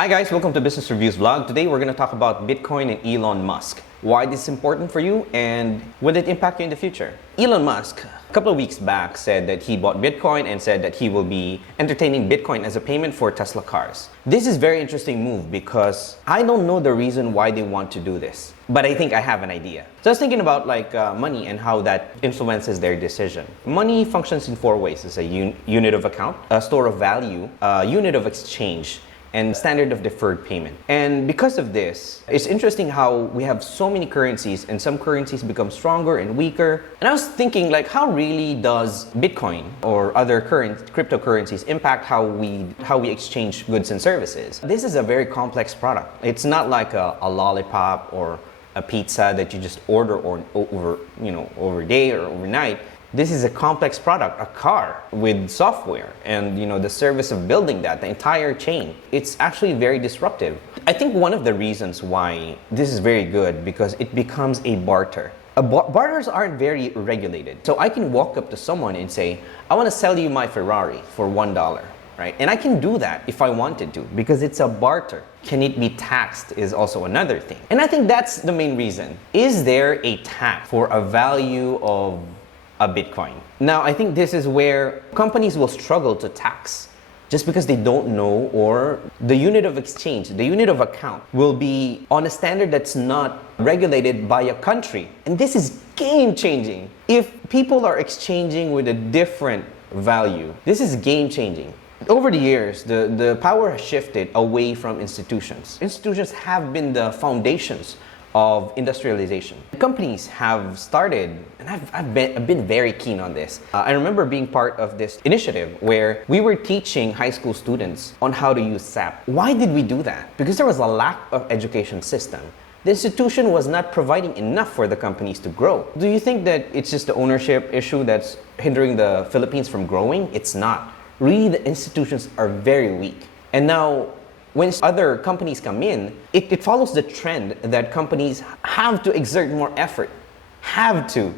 Hi guys, welcome to Business Reviews vlog. Today we're going to talk about Bitcoin and Elon Musk. Why this is important for you and will it impact you in the future? Elon Musk, a couple of weeks back, said that he bought Bitcoin and said that he will be entertaining Bitcoin as a payment for Tesla cars. This is a very interesting move because I don't know the reason why they want to do this, but I think I have an idea. So I was thinking about money and how that influences their decision. Money functions in four ways. It's a unit of account, a store of value, a unit of exchange, and standard of deferred payment. And because of this, it's interesting how we have so many currencies and some currencies become stronger and weaker. And I was thinking, how really does Bitcoin or other cryptocurrencies impact how we exchange goods and services? This is a very complex product. It's not like a lollipop or a pizza that you just order over day or overnight. This is a complex product, a car with software and the service of building that, the entire chain. It's actually very disruptive. I think one of the reasons why this is very good because it becomes a barter. Barters aren't very regulated. So I can walk up to someone and say, I want to sell you my Ferrari for $1, right? And I can do that if I wanted to because it's a barter. Can it be taxed is also another thing. And I think that's the main reason. Is there a tax for a value of a Bitcoin? Now, I think this is where companies will struggle to tax just because they don't know, or the unit of exchange, the unit of account will be on a standard that's not regulated by a country. And this is game changing. If people are exchanging with a different value, this is game changing. Over the years, the power has shifted away from institutions. Institutions have been the foundations of industrialization. Companies have started, and I've been very keen on this. I remember being part of this initiative where we were teaching high school students on how to use SAP. Why did we do that? Because there was a lack of education system. The institution was not providing enough for the companies to grow. Do you think that it's just the ownership issue that's hindering the Philippines from growing? It's not. Really, the institutions are very weak. And now, when other companies come in, it follows the trend that companies have to exert more effort, to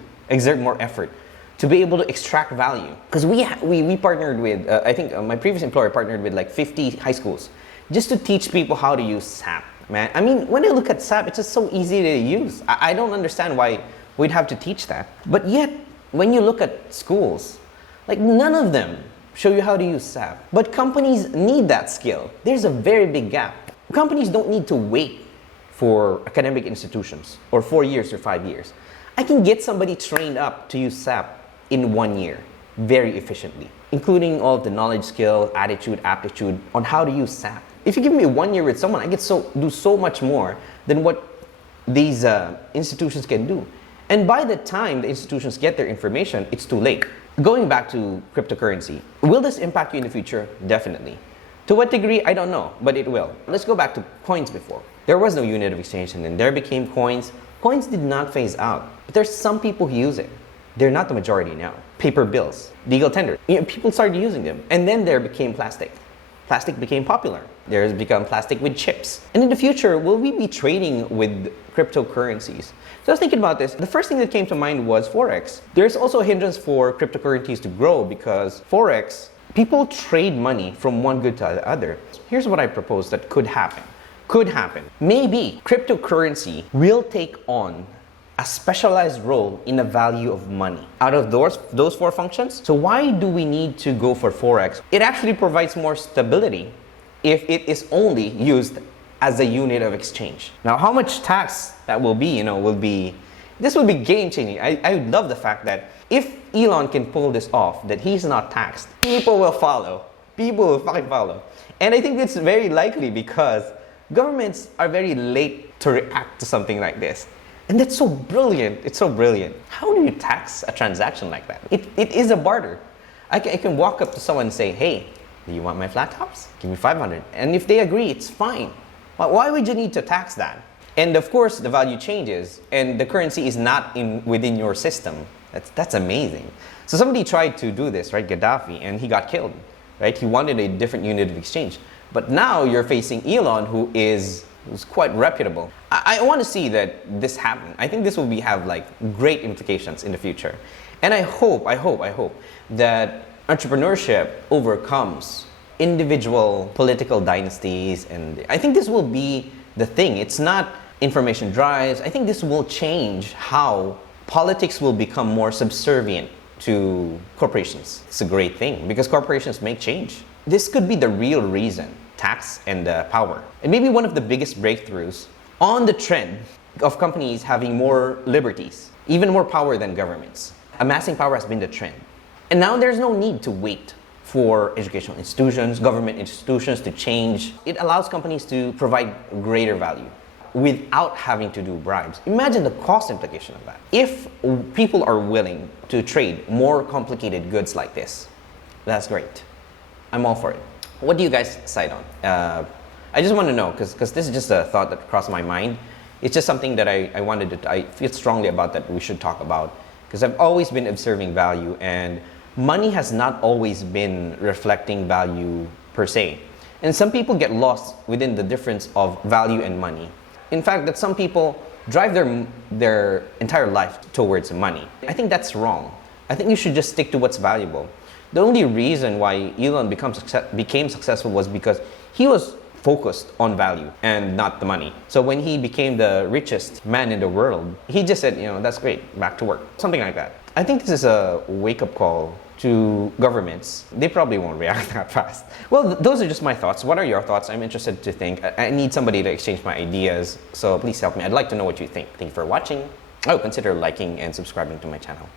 be able to extract value. Because we partnered with, I think my previous employer partnered with 50 high schools just to teach people how to use SAP, man. I mean, when I look at SAP, it's just so easy to use. I don't understand why we'd have to teach that. But yet, when you look at schools, none of them show you how to use SAP. But companies need that skill. There's a very big gap. Companies don't need to wait for academic institutions or 4 years or 5 years. I can get somebody trained up to use SAP in 1 year very efficiently, including all of the knowledge, skill, attitude, aptitude on how to use SAP. If you give me 1 year with someone, I get do so much more than what these institutions can do. And by the time the institutions get their information, it's too late. Going back to cryptocurrency, will this impact you in the future? Definitely. To what degree, I don't know, but it will. Let's go back to coins before. There was no unit of exchange and then there became coins. Coins did not phase out, but there's some people who use it. They're not the majority now. Paper bills, legal tender. People started using them and then there became plastic. Plastic became popular. There has become plastic with chips. And in the future, will we be trading with cryptocurrencies? So I was thinking about this. The first thing that came to mind was Forex. There's also a hindrance for cryptocurrencies to grow because Forex, people trade money from one good to the other. Here's what I propose that could happen. Maybe cryptocurrency will take on a specialized role in the value of money. Out of those four functions, so why do we need to go for Forex? It actually provides more stability if it is only used as a unit of exchange. Now, how much tax that will be, this will be game changing. I love the fact that if Elon can pull this off, that he's not taxed, people will follow. People will fucking follow. And I think it's very likely because governments are very late to react to something like this. And that's so brilliant. It's so brilliant. How do you tax a transaction like that? It is a barter. I can walk up to someone and say, hey, do you want my flat tops? Give me 500. And if they agree, it's fine. Why would you need to tax that? And of course, the value changes and the currency is not within your system. That's amazing. So somebody tried to do this, right? Gaddafi, and he got killed, right? He wanted a different unit of exchange. But now you're facing Elon, who's quite reputable. I want to see that this happen. I think this will have great implications in the future. And I hope that entrepreneurship overcomes individual political dynasties, and I think this will be the thing. It's not information drives. I think this will change how politics will become more subservient to corporations. It's a great thing because corporations make change. This could be the real reason, tax and power. And maybe one of the biggest breakthroughs on the trend of companies having more liberties, even more power than governments. Amassing power has been the trend. And now there's no need to wait for educational institutions, government institutions to change. It allows companies to provide greater value without having to do bribes. Imagine the cost implication of that. If people are willing to trade more complicated goods like this, that's great. I'm all for it. What do you guys side on? I just want to know, because this is just a thought that crossed my mind. It's just something that I feel strongly about that we should talk about, because I've always been observing value, and money has not always been reflecting value per se. And some people get lost within the difference of value and money. In fact, that some people drive their entire life towards money. I think that's wrong. I think you should just stick to what's valuable. The only reason why Elon became successful was because he was focused on value and not the money. So when he became the richest man in the world, he just said, that's great, back to work. Something like that. I think this is a wake-up call to governments. They probably won't react that fast. Well, those are just my thoughts. What are your thoughts? I'm interested to think. I need somebody to exchange my ideas, so please help me. I'd like to know what you think. Thank you for watching. Oh, consider liking and subscribing to my channel.